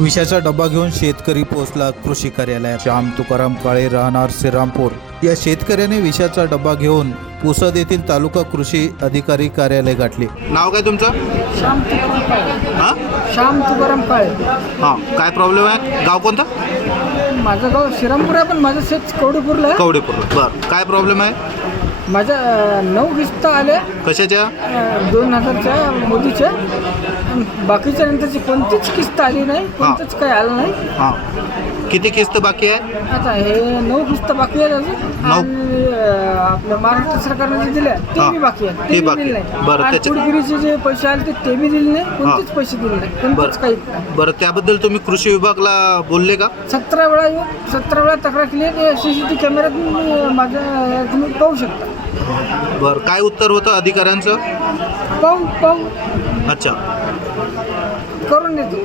विषाचा डबा घेऊन शेतकरी पोहोचला कृषी कार्यालयात. श्याम तुकाराम काळे राहणार श्रीरामपूर या शेतकऱ्याने विषाचा डबा घेऊन पुसद येथील तालुका कृषी अधिकारी कार्यालय गाठले. नाव काय तुमचं? श्याम तुकाराम काळे. हां श्याम तुकाराम काळे. हां, काय प्रॉब्लेम आहे? गाव कोणतं? माझं गाव श्रीरामपूर आहे, पण माझं शेत कवडेपूरला आहे. कवडेपूर. बरं, काय प्रॉब्लेम आहे? माझ्या 9 किस्त आले कशाच्या? 2000च्या मोदीच्या. बाकीच्या नंतरची कोणतीच किस्त आली नाही, कोणतंच काही आलं नाही. हां, किती किस्त बाकी आहे? आता हे 9 किस्त बाकी आहेत अजून. 9? आणि आपल्या महाराष्ट्र सरकारने जे दिले ते हां, बी बाकी आहे, ते ते बाकी दिले आहे. नाही. बरं, आणि त्याच्या- कुडगिरीचे जे पैसे आले ते बी दिले नाही, कोणतेच पैसे दिले नाही, कोणतंच काही नाही. बरं, त्याबद्दल तुम्ही कृषी विभागला बोलले का? 17 वेळा येऊन 17 वेळा तक्रार केली आहे. CCTV कॅमेऱ्यात माझ्या तुम्ही पाहू शकता. बरं, काय उत्तर होतं अधिकाऱ्यांचं? पाहू अच्छा, करून देतो.